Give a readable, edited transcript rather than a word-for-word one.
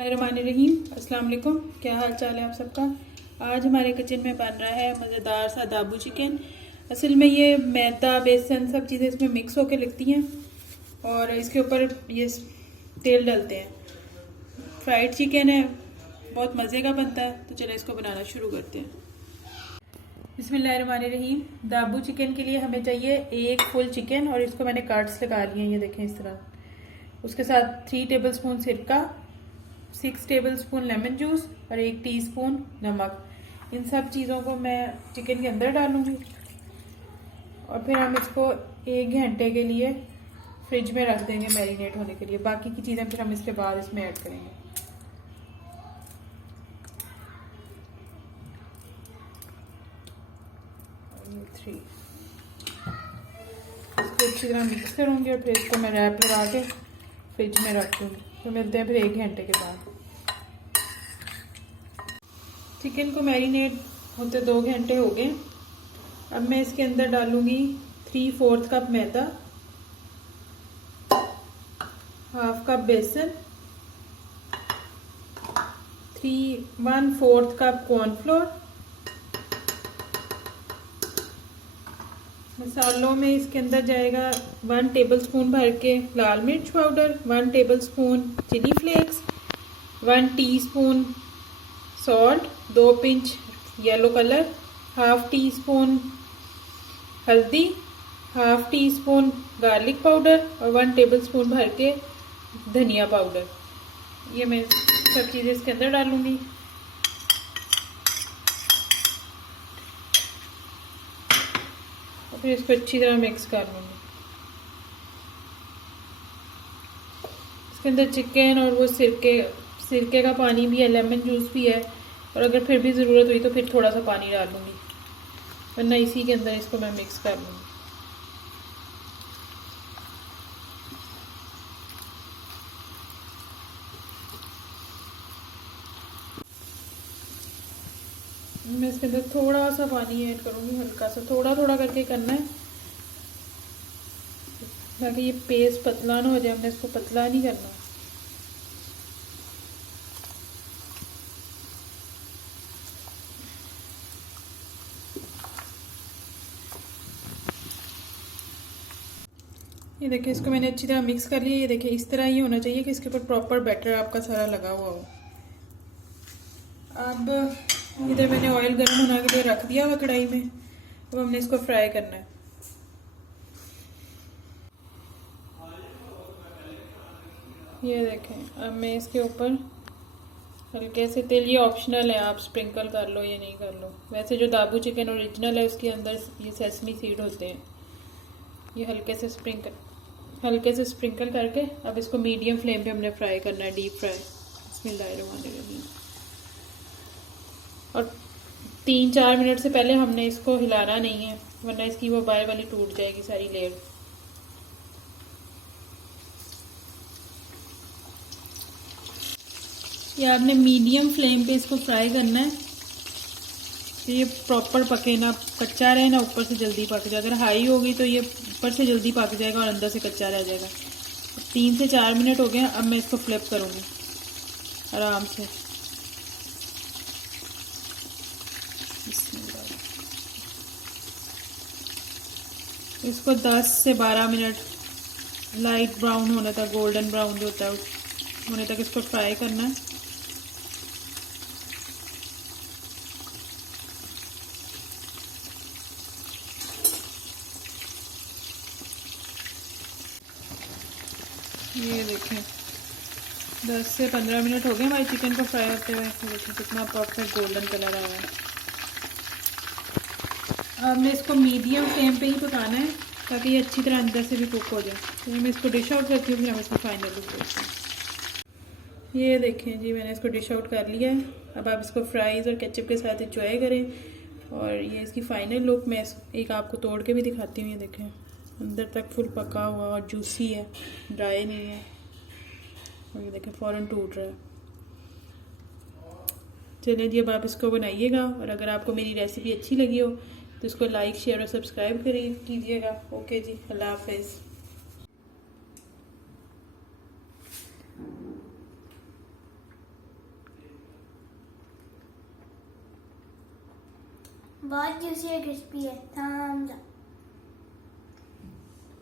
रहीम अस्सलाम वालेकुम। क्या हाल चाल है आप सबका। आज हमारे किचन में बन रहा है मज़ेदार सा दाबू चिकन। असल में ये मैदा बेसन सब चीज़ें इसमें मिक्स होकर लगती हैं और इसके ऊपर ये तेल डालते हैं। फ्राइड चिकन है, बहुत मज़े का बनता है। तो चलो इसको बनाना शुरू करते हैं। बिस्मिल्लाहिर्रहमानिर्रहीम। दाबू चिकन के लिए हमें चाहिए एक फुल चिकन और इसको मैंने कार्ड्स लगा लिए हैं, ये देखें इस तरह। उसके साथ 3 टेबलस्पून सिरका, 6 टेबलस्पून लेमन जूस और 1 टीस्पून नमक। इन सब चीज़ों को मैं चिकन के अंदर डालूंगी और फिर हम इसको 1 घंटे के लिए फ्रिज में रख देंगे मैरिनेट होने के लिए। बाकी की चीज़ें फिर हम इसके बाद इसमें ऐड करेंगे। इसको अच्छी तरह मिक्स करूँगी और फिर इसको मैं रैप लगा के फ्रिज में रख दूँगी। तो मिलते हैं फिर 1 घंटे के बाद। चिकन को मैरिनेट होते 2 घंटे हो गए। अब मैं इसके अंदर डालूँगी 3/4 कप मैदा, 1/2 कप बेसन, 1/4 कप कॉर्नफ्लोर। मसालों में इसके अंदर जाएगा 1 टेबलस्पून भर के लाल मिर्च powder, 1 tablespoon chilli flakes, 1 teaspoon salt, 2 pinch yellow colour, 1/2 teaspoon हल्दी, 1/2 टीस्पून गार्लिक पाउडर और 1 टेबलस्पून भर के धनिया पाउडर। ये मैं सब चीज़ें इसके अंदर डालूंगी। फिर इसको अच्छी तरह मिक्स कर लूँगी। इसके अंदर चिकन और वो सिरके का पानी भी है, लेमन जूस भी है और अगर फिर भी ज़रूरत हुई तो फिर थोड़ा सा पानी डाल लूँगी, वरना इसी के अंदर इसको मैं मिक्स कर लूँगी। मैं इसके अंदर थोड़ा सा पानी ऐड करूँगी, हल्का सा, थोड़ा थोड़ा करके करना है ताकि ये पेस्ट पतला ना हो जाए। हमने इसको पतला नहीं करना। ये देखिए इसको मैंने अच्छी तरह मिक्स कर लिया। ये देखिए इस तरह ही होना चाहिए कि इसके ऊपर प्रॉपर बैटर आपका सारा लगा हुआ हो। अब इधर मैंने ऑयल गर्म होने के लिए रख दिया हुआ कढ़ाई में। अब हमने इसको फ्राई करना है। ये देखें अब मैं इसके ऊपर हल्के से तेल, ये ऑप्शनल है, आप स्प्रिंकल कर लो या नहीं कर लो। वैसे जो दाबू चिकन ओरिजिनल है उसके अंदर ये सेसमी सीड होते हैं। ये हल्के से स्प्रिंकल करके अब इसको मीडियम फ्लेम पे हमने फ्राई करना है, डीप फ्राई। बिस्मिल्लाहिर्रहमानिर्रहीम। और 3-4 मिनट से पहले हमने इसको हिलाना नहीं है, वरना इसकी वो बाहर वाली टूट जाएगी सारी लेयर। ये आपने मीडियम फ्लेम पे इसको फ्राई करना है तो ये प्रॉपर पके, ना कच्चा रहे ना ऊपर से जल्दी पक जाए। अगर हाई होगी तो ये ऊपर से जल्दी पक जाएगा और अंदर से कच्चा रह जाएगा। 3 से 4 मिनट हो गए। अब मैं इसको फ्लिप करूँगी आराम से। इसको 10 से 12 मिनट लाइट ब्राउन होने तक, गोल्डन ब्राउन जो होता है होने तक इसको फ्राई करना है। ये देखें 10 से 15 मिनट हो गए हमारे चिकन को फ्राई होते हुए। देखिए कितना परफेक्ट गोल्डन कलर आया है। हमने इसको मीडियम फ्लेम पे ही पकाना है ताकि ये अच्छी तरह अंदर से भी कुक हो जाए। तो मैं इसको डिश आउट करती हूँ, फिर हम इसको फाइनल लुक देखते हैं। ये देखें जी मैंने इसको डिश आउट कर लिया है। अब आप इसको फ्राइज़ और केचप के साथ इंजॉय करें। और ये इसकी फाइनल लुक मैं एक आपको तोड़ के भी दिखाती हूँ। ये देखें अंदर तक फुल पका हुआ और जूसी है, ड्राई नहीं है। और ये देखें फ़ौरन टूट रहा है। चलिए जी अब आप इसको बनाइएगा और अगर आपको मेरी रेसिपी अच्छी लगी हो तो इसको लाइक शेयर और सब्सक्राइब कीजिएगा। ओके जी, अल्लाह हाफिज़। बहुत जूसी है, क्रिस्पी है। हाँ